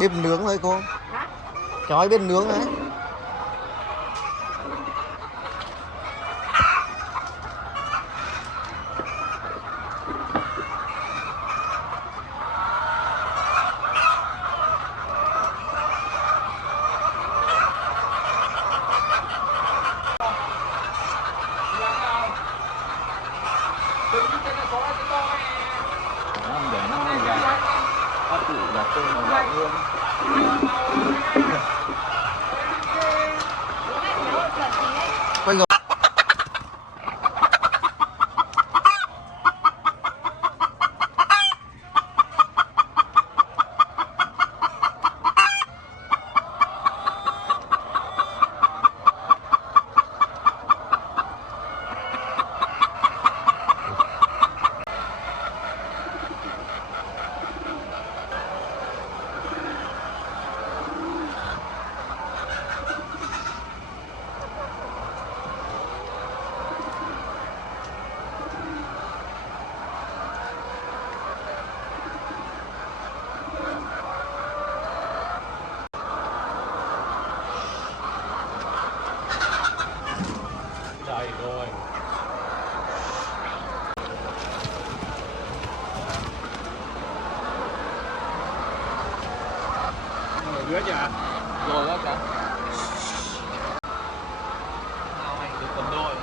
Bếp nướng thôi cô. Cháu ấy biết nướng đấy. Không để nó lên gà. Có tủ đặt cơm nó gạo luôn. Quay rồi. Đây rồi. Rồi đứa chưa? Rồi đó cả. Nào anh được cầm đôi.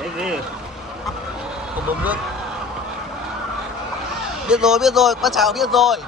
Cái gì? Không bơm nước. Biết rồi, bác Trào biết rồi.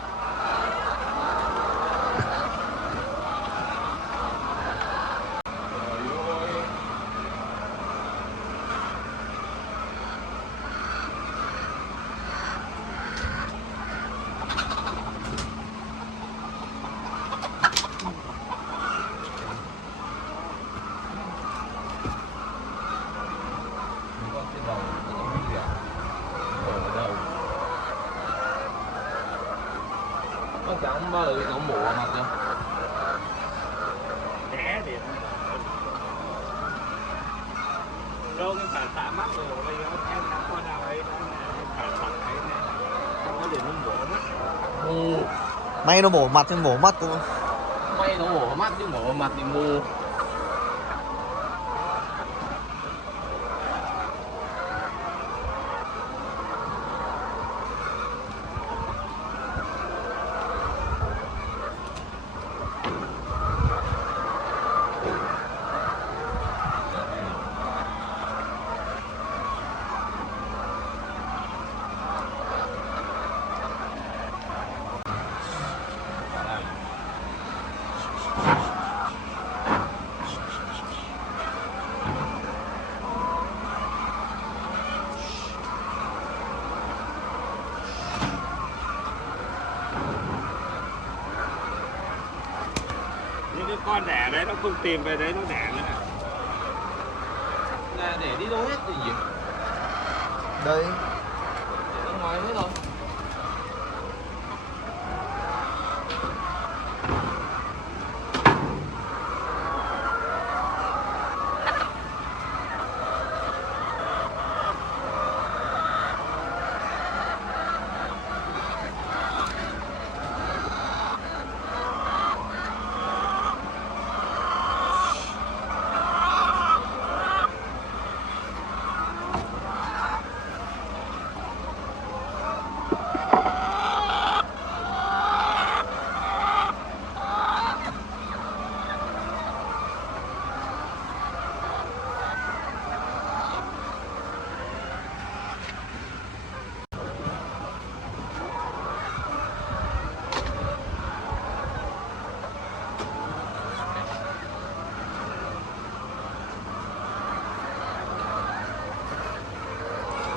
Có chẳng bao giờ nó mùa mặt chưa? Đẻ điện đâu cái phải tạ mắt rồi bây giờ em đã qua nào ấy phải sạch ấy này không có điện nó mổ mắt. Mù. May nó bổ mặt chứ bổ mắt cô. May nó mổ mắt chứ mổ mặt thì mù. Những cái con đẻ đấy nó không tìm về đấy nó đẻ nữa. Là để đi đâu hết thì gì? Đây. Để ra ngoài hết rồi.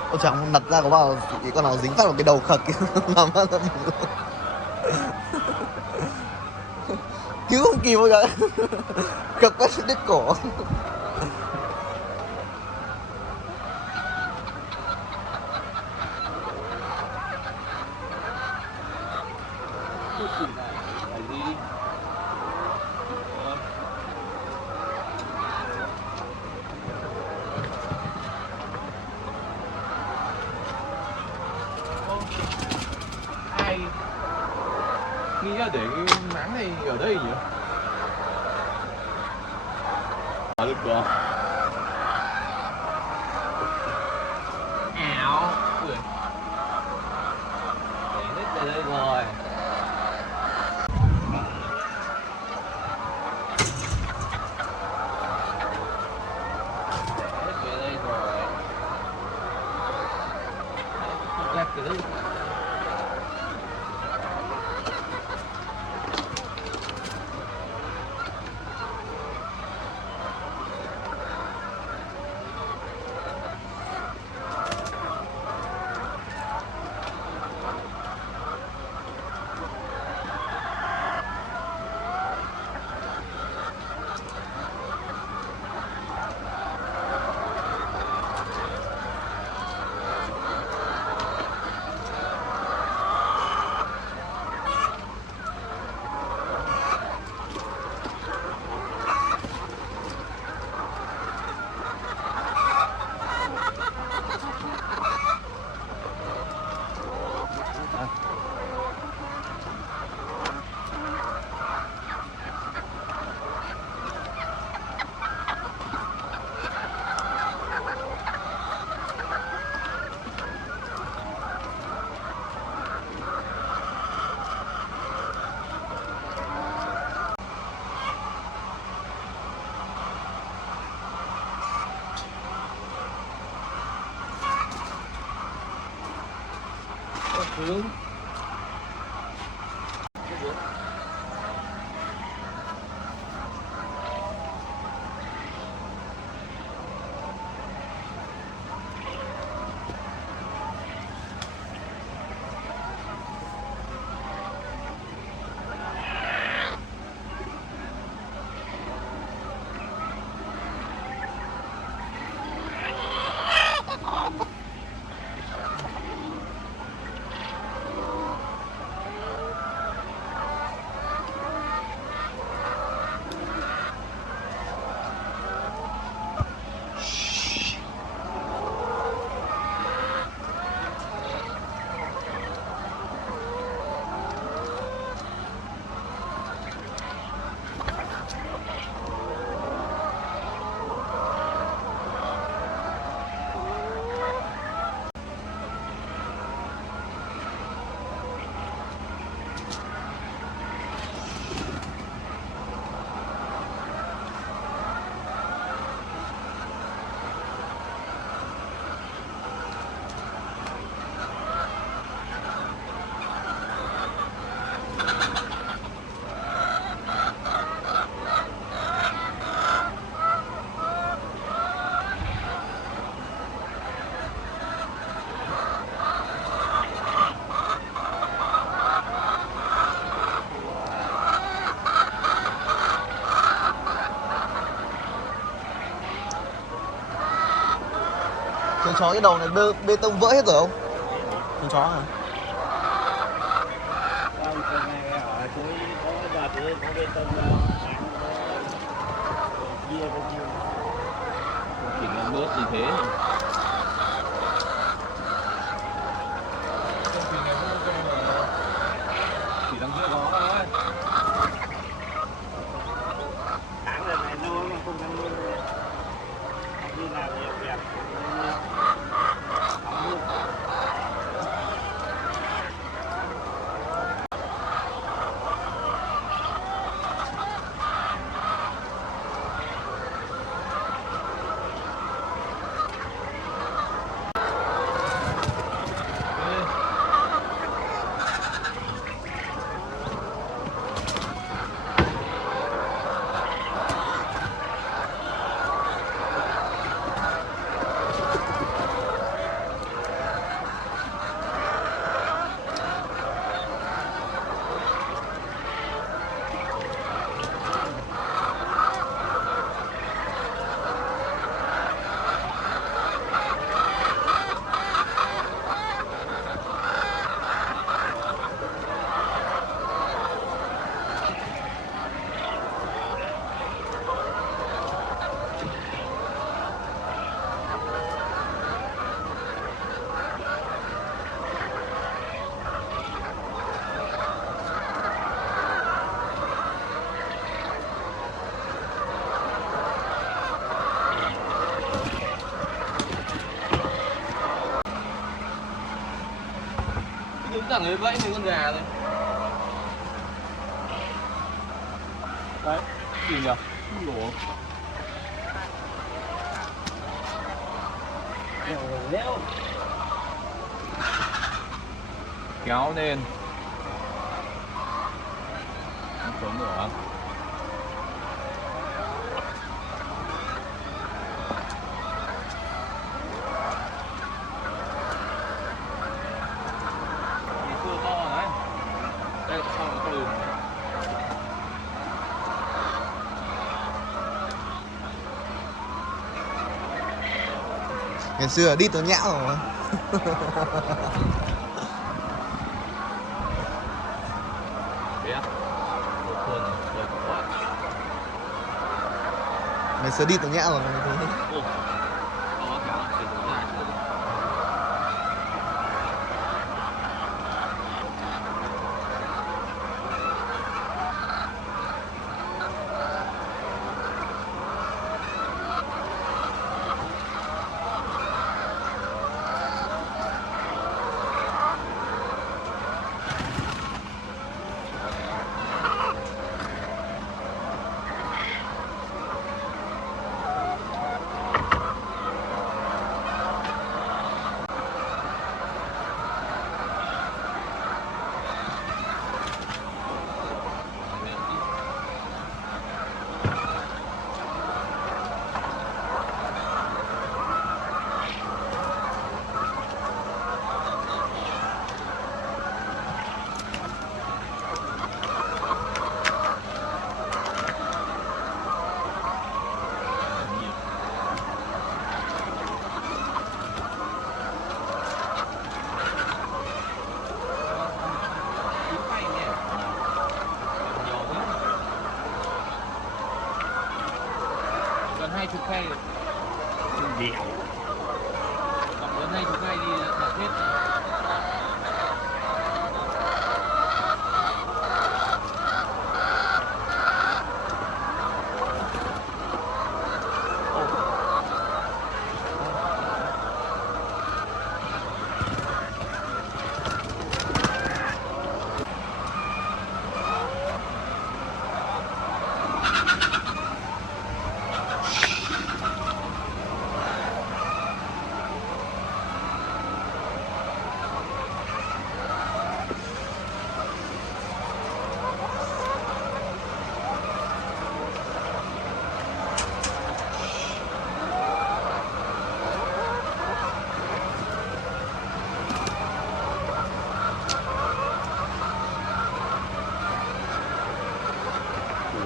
Ôi chẳng đặt ra có bao cái con nào dính phát vào cái đầu khật kia làm phát ra cứu không kịp bao giờ khật quá đứt cổ. chút gì này phải gì. Rồi. Ô, ai nghĩ là để cái máng này ở đây nhỉ? Được rồi. Ảo. Ui. Để hết về đây rồi. Hết về đây rồi. Lẹp cái đấy. Hướng. Thằng chó cái đầu này bê tông vỡ hết rồi không? Thằng chó hả? Không, cái này ở dưới có đợt đấy có bê tông bán bia bao nhiêu. Chỉ là bớt như thế. Chỉ đang giữa đó thôi. Tháng lần này lâu mà không ăn luôn. Đi làm việc việc. cả người vẫy mấy con gà rồi. Đấy, gì nhỉ? Lỗ. Kéo lên. Không xuống được hả? Ngày xưa to đấy. Đây, sau nó từ. Ngày xưa đi tới nhão rồi. Biết. Một tuần rồi cũng quá. Ngày xưa đi tới nhão rồi. Ồ. Có cả sử dụng dài chứ. Gần 20 khay rồi. Đéo. Còn gần 20 khay đi đặt hết rồi.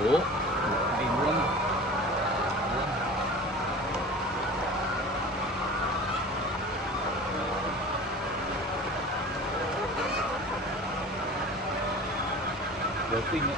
Ủa, hay luôn. Được kinh đấy.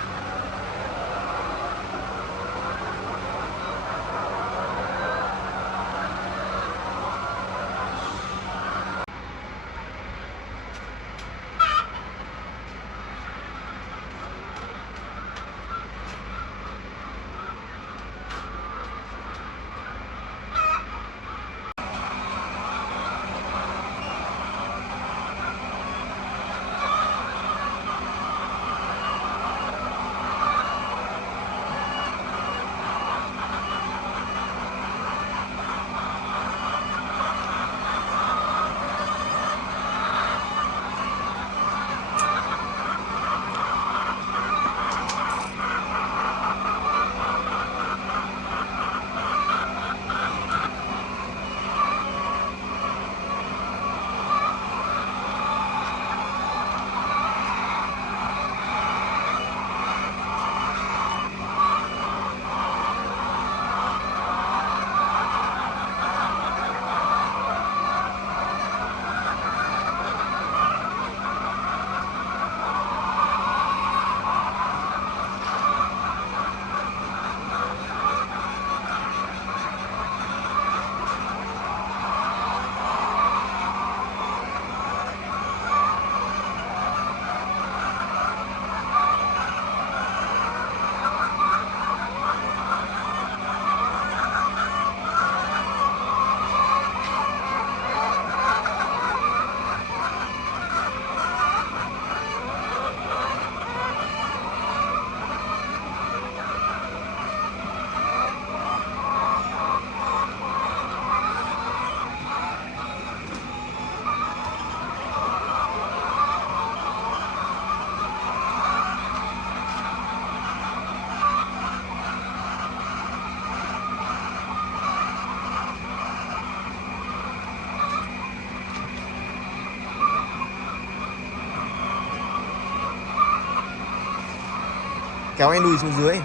kéo cái đùi xuống dưới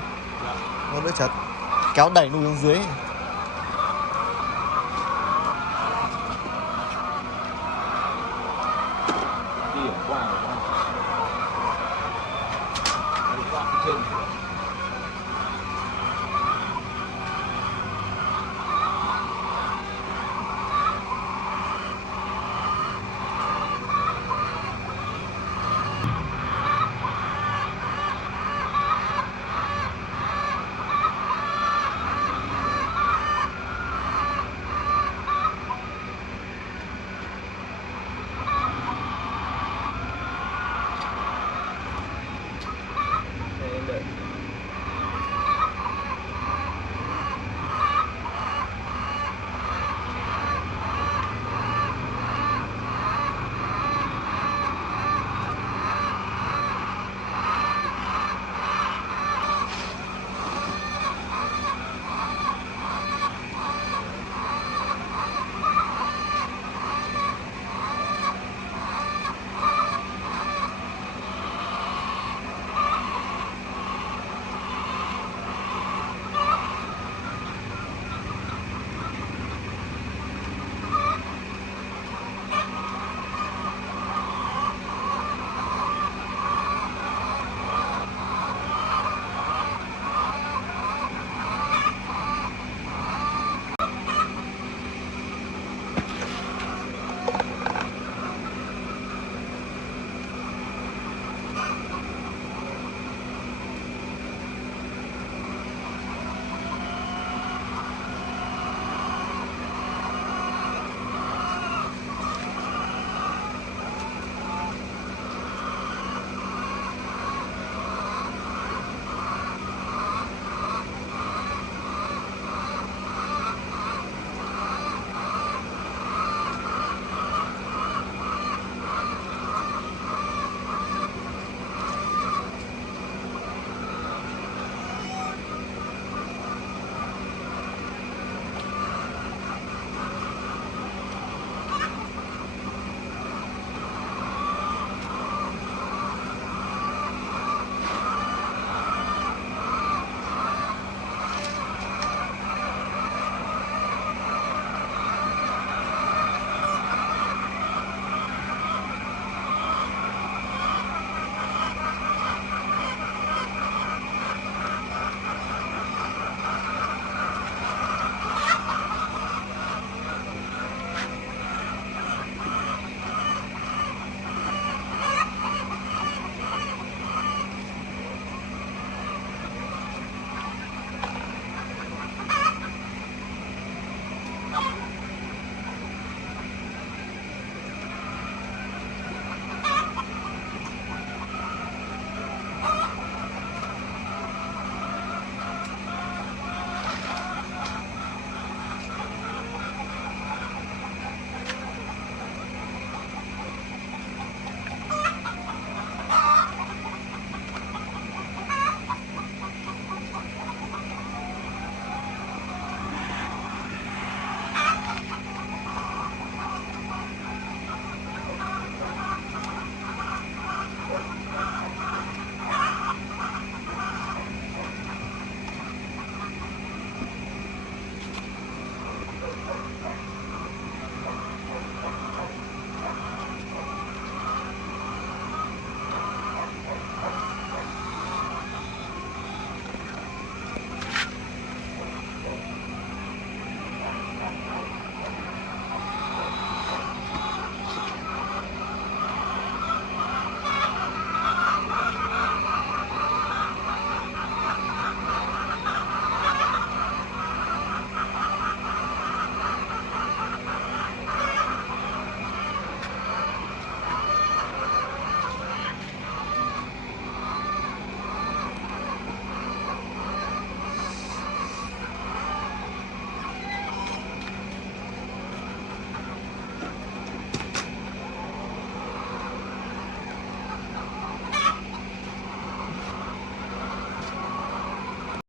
nó đỡ chật, kéo đẩy đùi xuống dưới. Đi ở qua rồi qua. Đi qua cái trên.